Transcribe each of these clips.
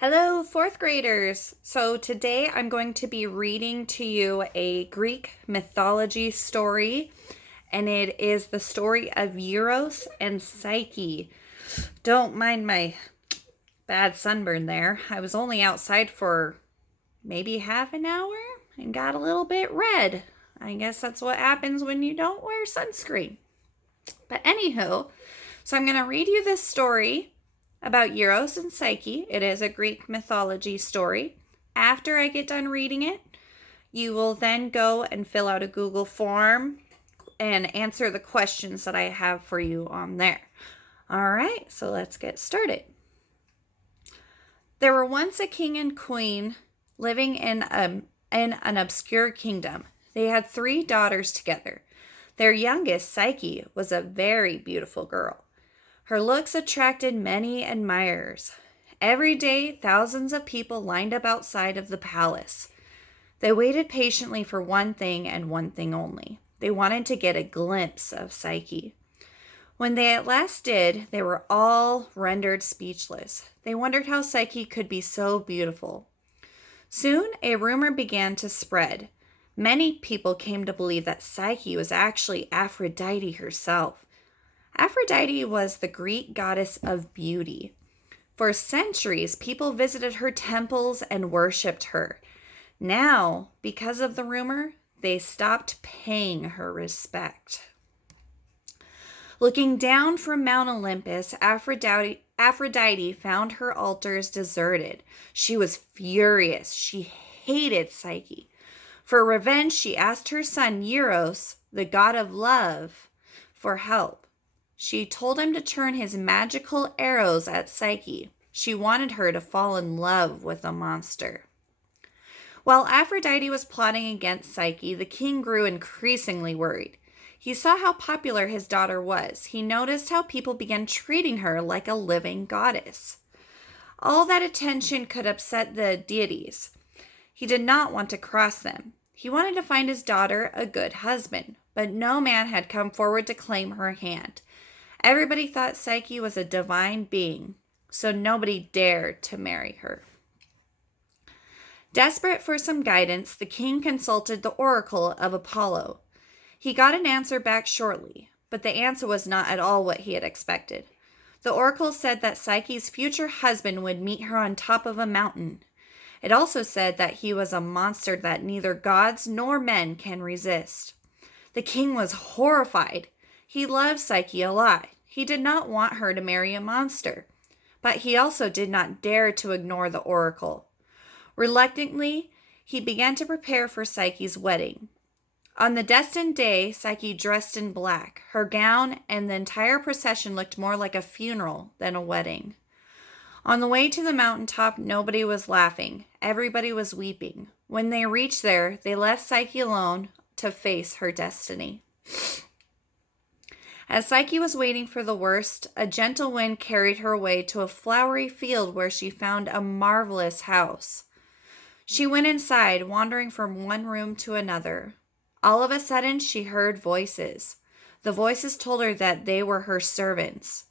Hello, fourth graders. So today I'm going to be reading to you a Greek mythology story, and it is the story of Eros and Psyche. Don't mind my bad sunburn there. I was only outside for maybe half an hour and got a little bit red. I guess that's what happens when you don't wear sunscreen. But anywho, so I'm going to read you this story about Eros and Psyche. It is a Greek mythology story. After I get done reading it, you will then go and fill out a Google form and answer the questions that I have for you on there. All right, so let's get started. There were once a king and queen living in an obscure kingdom. They had 3 daughters together. Their youngest, Psyche, was a very beautiful girl. Her looks attracted many admirers. Every day, thousands of people lined up outside of the palace. They waited patiently for one thing and one thing only. They wanted to get a glimpse of Psyche. When they at last did, they were all rendered speechless. They wondered how Psyche could be so beautiful. Soon, a rumor began to spread. Many people came to believe that Psyche was actually Aphrodite herself. Aphrodite was the Greek goddess of beauty. For centuries, people visited her temples and worshipped her. Now, because of the rumor, they stopped paying her respect. Looking down from Mount Olympus, Aphrodite found her altars deserted. She was furious. She hated Psyche. For revenge, she asked her son Eros, the god of love, for help. She told him to turn his magical arrows at Psyche. She wanted her to fall in love with a monster. While Aphrodite was plotting against Psyche, the king grew increasingly worried. He saw how popular his daughter was. He noticed how people began treating her like a living goddess. All that attention could upset the deities. He did not want to cross them. He wanted to find his daughter a good husband, but no man had come forward to claim her hand. Everybody thought Psyche was a divine being, so nobody dared to marry her. Desperate for some guidance, the king consulted the oracle of Apollo. He got an answer back shortly, but the answer was not at all what he had expected. The oracle said that Psyche's future husband would meet her on top of a mountain. It also said that he was a monster that neither gods nor men can resist. The king was horrified. He loved Psyche a lot. He did not want her to marry a monster, but he also did not dare to ignore the oracle. Reluctantly, he began to prepare for Psyche's wedding. On the destined day, Psyche dressed in black. Her gown and the entire procession looked more like a funeral than a wedding. On the way to the mountaintop, nobody was laughing. Everybody was weeping. When they reached there, they left Psyche alone to face her destiny. As Psyche was waiting for the worst, a gentle wind carried her away to a flowery field where she found a marvelous house. She went inside, wandering from one room to another. All of a sudden, she heard voices. The voices told her that they were her servants.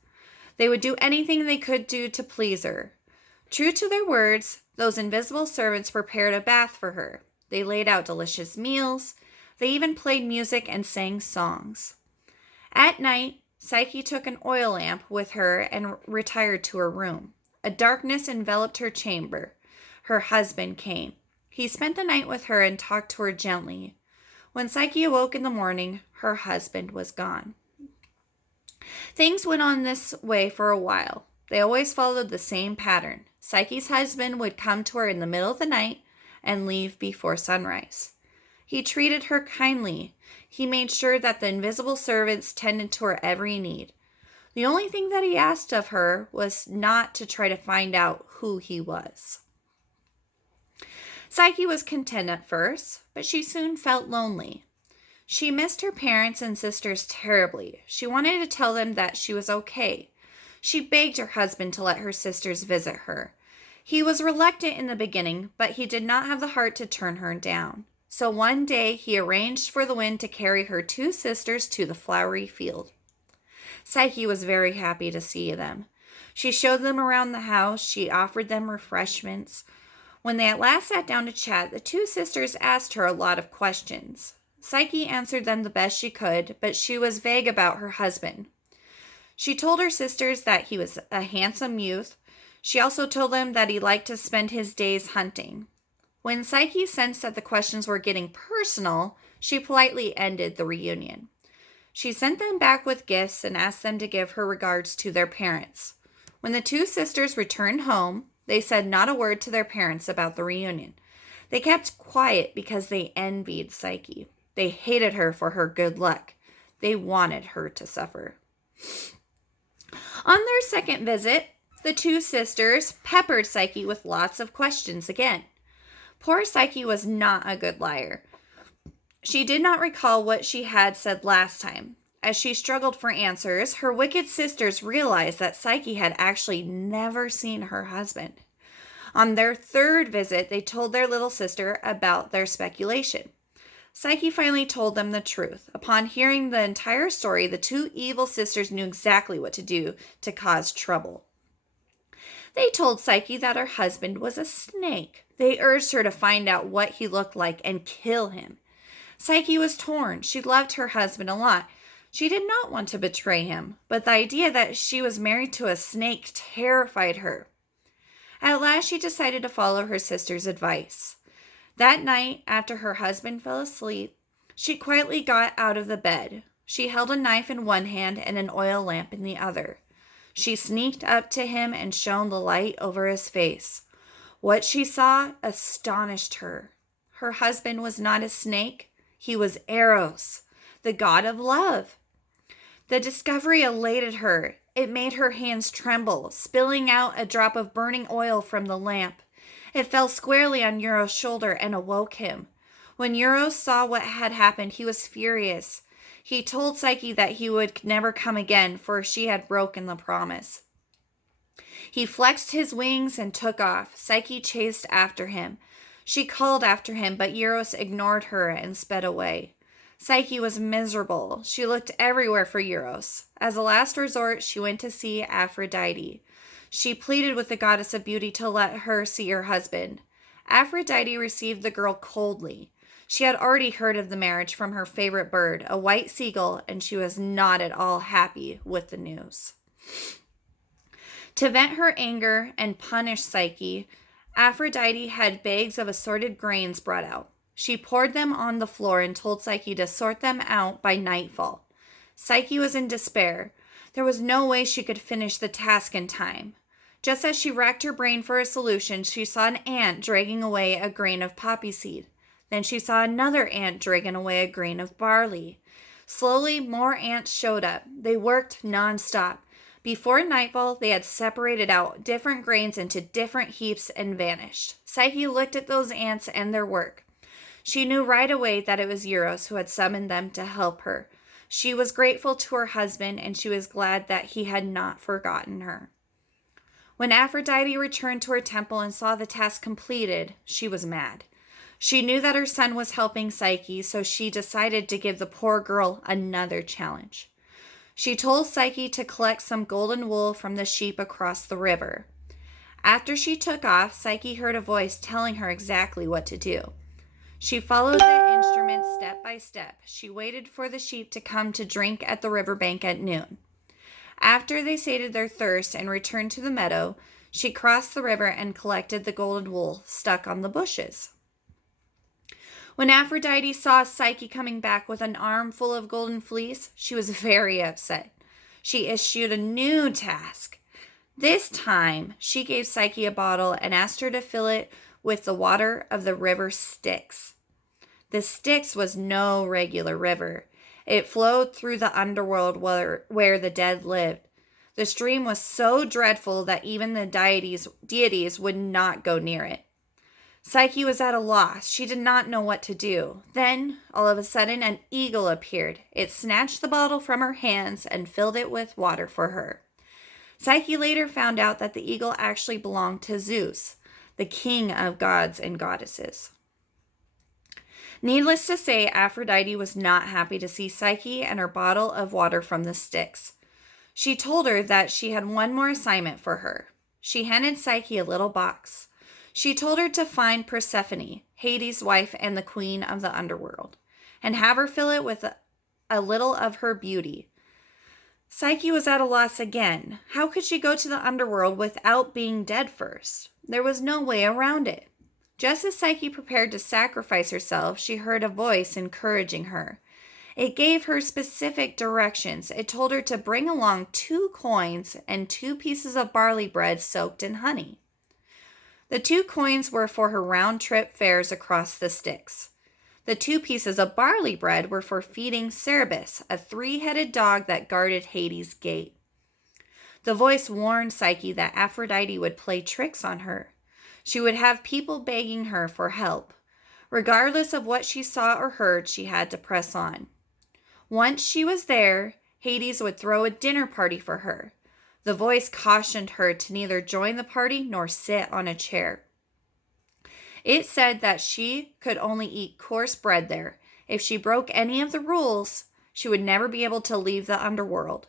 They would do anything they could do to please her. True to their words, those invisible servants prepared a bath for her. They laid out delicious meals. They even played music and sang songs. At night, Psyche took an oil lamp with her and retired to her room. A darkness enveloped her chamber. Her husband came. He spent the night with her and talked to her gently. When Psyche awoke in the morning, her husband was gone. Things went on this way for a while. They always followed the same pattern. Psyche's husband would come to her in the middle of the night and leave before sunrise. He treated her kindly. He made sure that the invisible servants tended to her every need. The only thing that he asked of her was not to try to find out who he was. Psyche was content at first, but she soon felt lonely. She missed her parents and sisters terribly. She wanted to tell them that she was okay. She begged her husband to let her sisters visit her. He was reluctant in the beginning, but he did not have the heart to turn her down. So one day he arranged for the wind to carry her 2 sisters to the flowery field. Psyche was very happy to see them. She showed them around the house. She offered them refreshments. When they at last sat down to chat, the two sisters asked her a lot of questions. Psyche answered them the best she could, but she was vague about her husband. She told her sisters that he was a handsome youth. She also told them that he liked to spend his days hunting. When Psyche sensed that the questions were getting personal, she politely ended the reunion. She sent them back with gifts and asked them to give her regards to their parents. When the two sisters returned home, they said not a word to their parents about the reunion. They kept quiet because they envied Psyche. They hated her for her good luck. They wanted her to suffer. On their second visit, the two sisters peppered Psyche with lots of questions again. Poor Psyche was not a good liar. She did not recall what she had said last time. As she struggled for answers, her wicked sisters realized that Psyche had actually never seen her husband. On their third visit, they told their little sister about their speculation. Psyche finally told them the truth. Upon hearing the entire story, the two evil sisters knew exactly what to do to cause trouble. They told Psyche that her husband was a snake. They urged her to find out what he looked like and kill him. Psyche was torn. She loved her husband a lot. She did not want to betray him, but the idea that she was married to a snake terrified her. At last, she decided to follow her sister's advice. That night, after her husband fell asleep, she quietly got out of the bed. She held a knife in one hand and an oil lamp in the other. She sneaked up to him and shone the light over his face. What she saw astonished her. Her husband was not a snake. He was Eros, the god of love. The discovery elated her. It made her hands tremble, spilling out a drop of burning oil from the lamp. It fell squarely on Eros' shoulder and awoke him. When Eros saw what had happened, he was furious. He told Psyche that he would never come again, for she had broken the promise. He flexed his wings and took off. Psyche chased after him. She called after him, but Eros ignored her and sped away. Psyche was miserable. She looked everywhere for Eros. As a last resort, she went to see Aphrodite. She pleaded with the goddess of beauty to let her see her husband. Aphrodite received the girl coldly. She had already heard of the marriage from her favorite bird, a white seagull, and she was not at all happy with the news. To vent her anger and punish Psyche, Aphrodite had bags of assorted grains brought out. She poured them on the floor and told Psyche to sort them out by nightfall. Psyche was in despair. There was no way she could finish the task in time. Just as she racked her brain for a solution, she saw an ant dragging away a grain of poppy seed. Then she saw another ant dragging away a grain of barley. Slowly, more ants showed up. They worked nonstop. Before nightfall, they had separated out different grains into different heaps and vanished. Psyche looked at those ants and their work. She knew right away that it was Eros who had summoned them to help her. She was grateful to her husband, and she was glad that he had not forgotten her. When Aphrodite returned to her temple and saw the task completed, she was mad. She knew that her son was helping Psyche, so she decided to give the poor girl another challenge. She told Psyche to collect some golden wool from the sheep across the river. After she took off, Psyche heard a voice telling her exactly what to do. She followed the instrument step by step. She waited for the sheep to come to drink at the riverbank at noon. After they sated their thirst and returned to the meadow, she crossed the river and collected the golden wool stuck on the bushes. When Aphrodite saw Psyche coming back with an armful of golden fleece, she was very upset. She issued a new task. This time, she gave Psyche a bottle and asked her to fill it with the water of the river Styx. The Styx was no regular river. It flowed through the underworld where the dead lived. The stream was so dreadful that even the deities would not go near it. Psyche was at a loss. She did not know what to do. Then, all of a sudden, an eagle appeared. It snatched the bottle from her hands and filled it with water for her. Psyche later found out that the eagle actually belonged to Zeus, the king of gods and goddesses. Needless to say, Aphrodite was not happy to see Psyche and her bottle of water from the Styx. She told her that she had one more assignment for her. She handed Psyche a little box. She told her to find Persephone, Hades' wife and the queen of the underworld, and have her fill it with a little of her beauty. Psyche was at a loss again. How could she go to the underworld without being dead first? There was no way around it. Just as Psyche prepared to sacrifice herself, she heard a voice encouraging her. It gave her specific directions. It told her to bring along 2 coins and 2 pieces of barley bread soaked in honey. The 2 coins were for her round-trip fares across the Styx. The 2 pieces of barley bread were for feeding Cerberus, a 3-headed dog that guarded Hades' gate. The voice warned Psyche that Aphrodite would play tricks on her. She would have people begging her for help. Regardless of what she saw or heard, she had to press on. Once she was there, Hades would throw a dinner party for her. The voice cautioned her to neither join the party nor sit on a chair. It said that she could only eat coarse bread there. If she broke any of the rules, she would never be able to leave the underworld.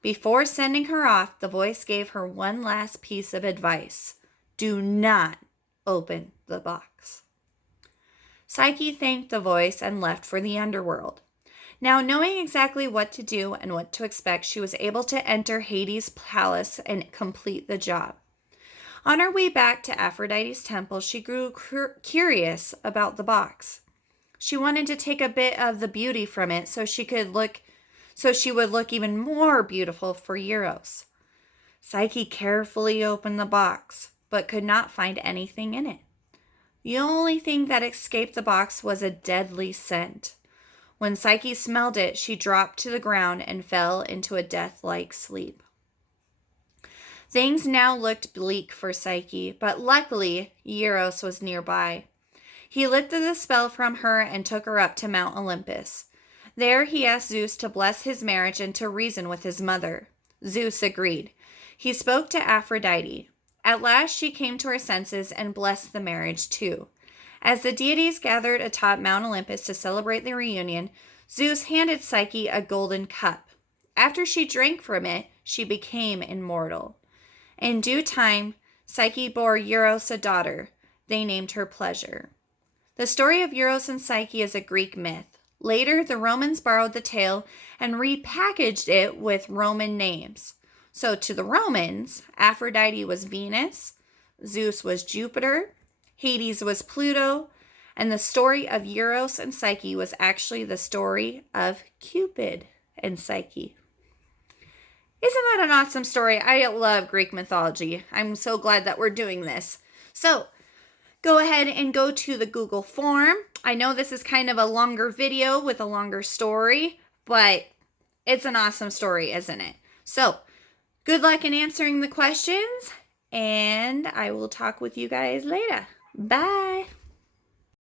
Before sending her off, the voice gave her one last piece of advice. Do not open the box. Psyche thanked the voice and left for the underworld. Now, knowing exactly what to do and what to expect, she was able to enter Hades' palace and complete the job. On her way back to Aphrodite's temple, she grew curious about the box. She wanted to take a bit of the beauty from it so she would look even more beautiful for Eros. Psyche carefully opened the box, but could not find anything in it. The only thing that escaped the box was a deadly scent. When Psyche smelled it, she dropped to the ground and fell into a death-like sleep. Things now looked bleak for Psyche, but luckily, Eros was nearby. He lifted the spell from her and took her up to Mount Olympus. There he asked Zeus to bless his marriage and to reason with his mother. Zeus agreed. He spoke to Aphrodite. At last she came to her senses and blessed the marriage too. As the deities gathered atop Mount Olympus to celebrate the reunion, Zeus handed Psyche a golden cup. After she drank from it, she became immortal. In due time, Psyche bore Eros a daughter. They named her Pleasure. The story of Eros and Psyche is a Greek myth. Later, the Romans borrowed the tale and repackaged it with Roman names. So to the Romans, Aphrodite was Venus, Zeus was Jupiter, Hades was Pluto, and the story of Eros and Psyche was actually the story of Cupid and Psyche. Isn't that an awesome story? I love Greek mythology. I'm so glad that we're doing this. So, go ahead and go to the Google form. I know this is kind of a longer video with a longer story, but it's an awesome story, isn't it? So, good luck in answering the questions, and I will talk with you guys later. Bye.